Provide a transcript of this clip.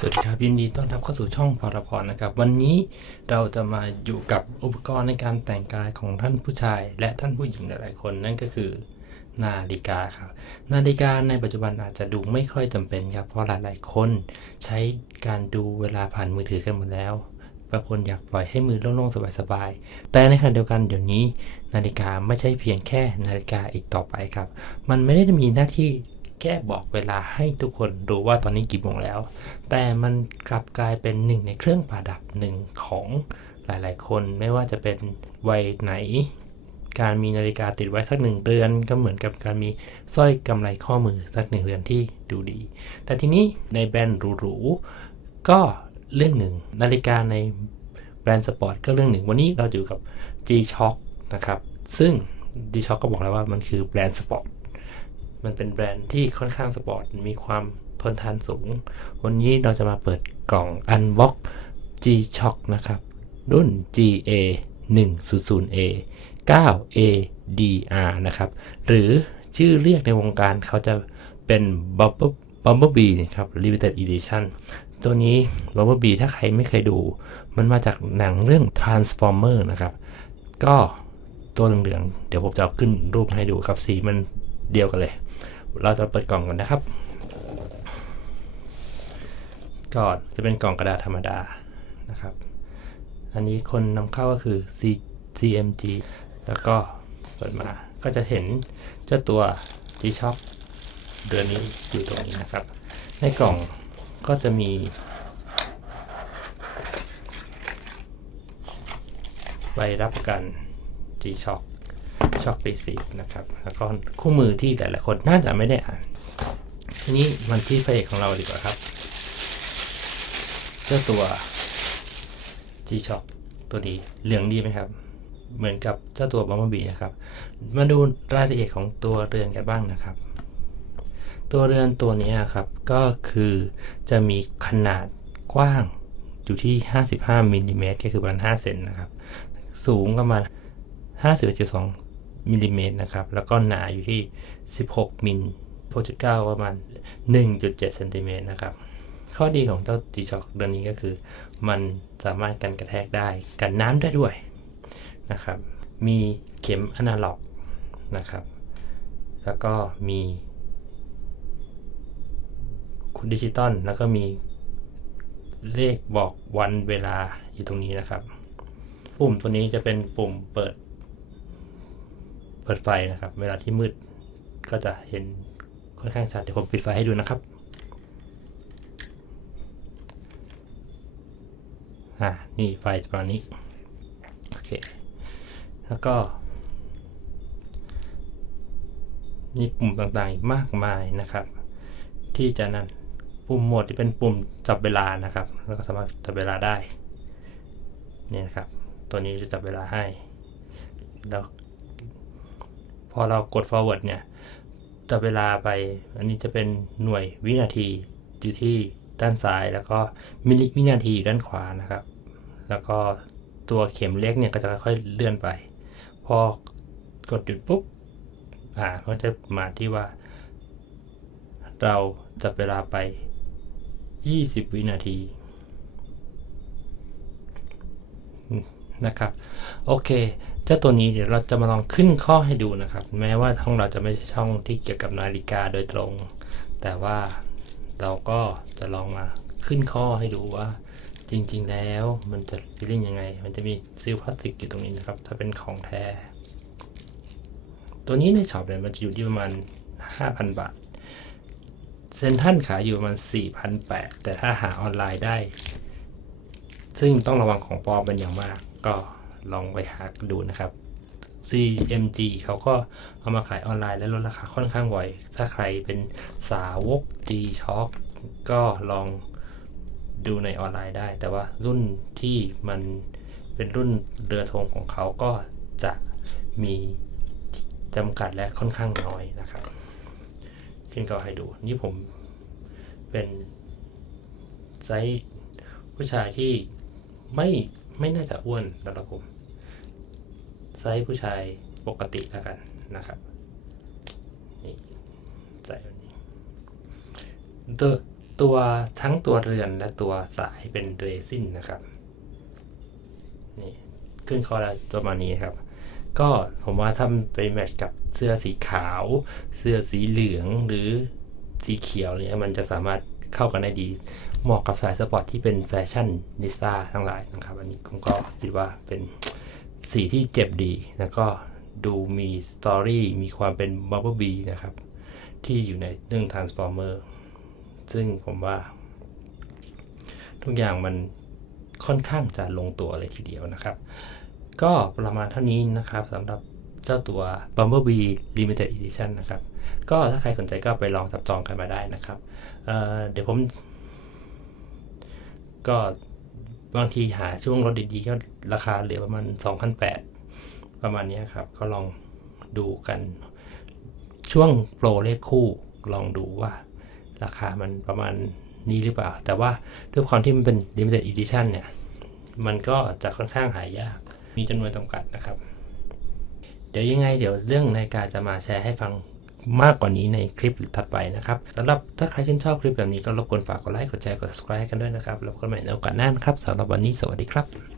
สวัสดีครับยินดีต้อนรับเข้าสู่ช่องพอรพรนะครับ วันนี้เราจะมาอยู่กับอุปกรณ์ในการแต่งกายของท่านผู้ชาย และท่านผู้หญิงหลายๆคนนั่นก็คือนาฬิกาครับนาฬิกาในปัจจุบันอาจจะดูไม่ค่อยจำเป็นครับเพราะหลายๆ คนใช้การดูเวลาผ่านมือถือกันหมดแล้วบางคนอยากปล่อยให้มือโล่งๆสบายๆ แต่ในขณะเดียวกันเดี๋ยวนี้ นาฬิกาไม่ใช่เพียงแค่นาฬิกาอีกต่อไปครับ มันไม่ได้มีหน้าที่ แค่บอกเวลาให้ทุกคนรู้ว่าตอนนี้กี่โมงแล้ว แต่มันกลับกลายเป็นหนึ่งในเครื่องประดับหนึ่งของหลายๆ คนไม่ว่าจะเป็นวัยไหน การมีนาฬิกาติดไว้สักหนึ่งเรือน ก็เหมือนกับการมีสร้อยกำไรข้อมือสักหนึ่งเรือนที่ดูดี แต่ทีนี้ในแบรนด์หรูๆก็เรื่องหนึ่ง นาฬิกาในแบรนด์สปอร์ตก็เรื่องหนึ่ง วันนี้เราอยู่กับ G-Shock นะครับ ซึ่ง G-Shock ก็บอกแล้วว่ามันคือแบรนด์สปอร์ต มันเป็นแบรนด์ที่ค่อนข้างสปอร์ต มีความทนทานสูง วันนี้เราจะมาเปิดกล่อง Unbox G-Shock นะครับ รุ่น GA 100A 9ADR นะครับ หรือชื่อเรียกในวงการเขาจะเป็น Bumble Bumblebee นะครับ Limited Edition ตัวนี้ Bumblebee ถ้าใครไม่เคยดู มันมาจากหนังเรื่อง Transformer นะครับ ก็ตัวเหลืองๆเดี๋ยวผมจะเอาขึ้นรูปให้ดูครับ สีมัน เดียวกันเลย เราจะเปิดกล่องกันนะครับก่อนจะเป็นกล่องกระดาษธรรมดานะครับ อันนี้คนนำเข้าก็คือ C CMG แล้วก็เปิดมาก็จะเห็นเจ้าตัว G-Shock เดือนนี้อยู่ตรงนี้นะครับ ในกล่องก็จะมี ใบรับประกัน G-Shock ช็อครีซีนะครับ แล้วก็คู่มือที่แต่ละคนน่าจะไม่ได้อ่าน ทีนี้มันที่พระเอกของเราดีกว่าครับ เจ้าตัว G-Shock ตัวนี้เหลืองดีไหมครับ เหมือนกับเจ้าตัวบัมเบีนะครับ มาดูรายละเอียดของตัวเรือนกันบ้างนะครับ ตัวเรือนตัวนี้ครับ ก็คือจะมีขนาดกว้างอยู่ที่ 55มิลลิเมตรก็คือประมาณ5เซนนะครับ สูงประมาณ 51.2 มิลลิเมตรนะครับ แล้วก็หนาอยู่ที่ 16 มิล6.9 ประมาณ 1.7เซนติเมตรนะครับ ข้อดีของเจ้า G-Shock เรือนนี้ก็คือ มันสามารถกันกระแทกได้ กันน้ำได้ด้วยนะครับ มีเข็มอนาล็อกนะครับ แล้วก็มีคุณดิจิตอลแล้วก็มีเลขบอกวันเวลาอยู่ตรงนี้นะครับ ปุ่มตัวนี้จะเป็นปุ่มเปิด ปิดไฟนะครับ เวลาที่มืดก็จะเห็นค่อนข้างชัดเดี๋ยวผมปิดไฟให้ดูนะครับอ่านี่ไฟประมาณนี้โอเคแล้วก็มีปุ่มต่างๆอีกมากมายนะครับ ที่จะนั่นปุ่มโหมดที่เป็นปุ่มจับเวลานะครับ แล้วก็สามารถจับเวลาได้นี่นะครับ ตัวนี้จะจับเวลาให้ แล้ว อเรากด forward เนี่ยจับเวลาไป อันนี้จะเป็นหน่วยวินาทีอยู่ที่ด้านซ้าย แล้วก็มิลลิวินาทีอยู่ด้านขวานะครับ แล้วก็ตัวเข็มเล็กเนี่ยก็จะค่อยๆเลื่อนไป พอกดหยุดปุ๊บ อ่าก็จะมาที่ว่า เราจับเวลาไป 20 วินาที นะครับ โอเค เจ้าตัวนี้เดี๋ยวเราจะมาลองขึ้นข้อให้ดูนะครับ แม้ว่าช่องเราจะไม่ใช่ช่องที่เกี่ยวกับนาฬิกาโดยตรง แต่ว่าเราก็จะลองมาขึ้นข้อให้ดูว่า จริง ๆ แล้วมันจะฟีลิ่งยังไง มันจะมีซิลพลาสติกอยู่ตรงนี้นะครับ ถ้าเป็นของแท้ ตัวนี้ในช็อปเนี่ยมันจะอยู่ที่ประมาณ 5,000 บาทเซนทันขายอยู่ประมาณ4,800แต่ถ้าหาออนไลน์ได้ ซึ่งต้องระวังของปลอมเป็นอย่างมาก ก็ลองไปหาดูนะครับ CMG เขาก็เอามาขายออนไลน์และลดราคาค่อนข้างบ่อยถ้าใครเป็นสาวก G-Shock ก็ลองดูในออนไลน์ได้ แต่ว่ารุ่นที่มันเป็นรุ่นเรือธงของเขาก็จะมีจำกัดและค่อนข้างน้อยนะครับ ขึ้นก็ให้ดู นี่ผมเป็นไซส์ผู้ชายที่ไม่ ไม่น่าจะอ้วนสำหรับผมไซส์ผู้ชายปกติแล้วกันนะครับนี่ใส่แบบนี้ The ตัวทั้งตัวเรือนและตัวสายเป็นเรซินนะครับนี่ขึ้นคอแล้วประมาณนี้ครับ ก็ผมว่าถ้าไปแมทช์กับเสื้อสีขาว เสื้อสีเหลืองหรือสีเขียวเนี่ยมันจะสามารถ เข้ากันได้ดีเหมาะกับสายสปอร์ตที่เป็นแฟชั่นนิสตาทั้งหลายนะครับ อันนี้ผมก็คิดว่าเป็นสีที่เจ็บดีแล้วก็ดูมีสตอรี่มีความเป็นบับเบิลบีนะครับ ที่อยู่ในเรื่อง Transformer ซึ่งผมว่า ทุกอย่างมันค่อนข้างจะลงตัวเลยทีเดียวนะครับ ก็ประมาณเท่านี้นะครับสำหรับเจ้าตัว Bumblebee Limited Edition นะครับ ก็ถ้าใครสนใจก็ไปลองจับจองกันมาได้นะครับเเดี๋ยวผม ก็บางทีหาช่วงรถดีๆก็ราคาเหลือประมาณ2,800ประมาณนี้ครับ ก็ลองดูกัน ช่วงโปรเลขคู่ลองดูว่า ราคามันประมาณนี้หรือเปล่า แต่ว่าด้วยความที่มันเป็น limited edition เนี่ย มันก็จะค่อนข้างหายาก มีจำนวนจำกัดนะครับ เดี๋ยวยังไงเดี๋ยวเรื่องนาฬิกาจะมาแชร์ให้ฟัง มากกว่านี้ในคลิปถัดไปนะครับสำหรับถ้าใครชื่นชอบคลิปแบบนี้ก็รบกวนฝากกดไลค์กดแชร์กด subscribe กันด้วยนะครับแล้วพบกันใหม่ในโอกาสหน้านะครับสำหรับวันนี้สวัสดีครับ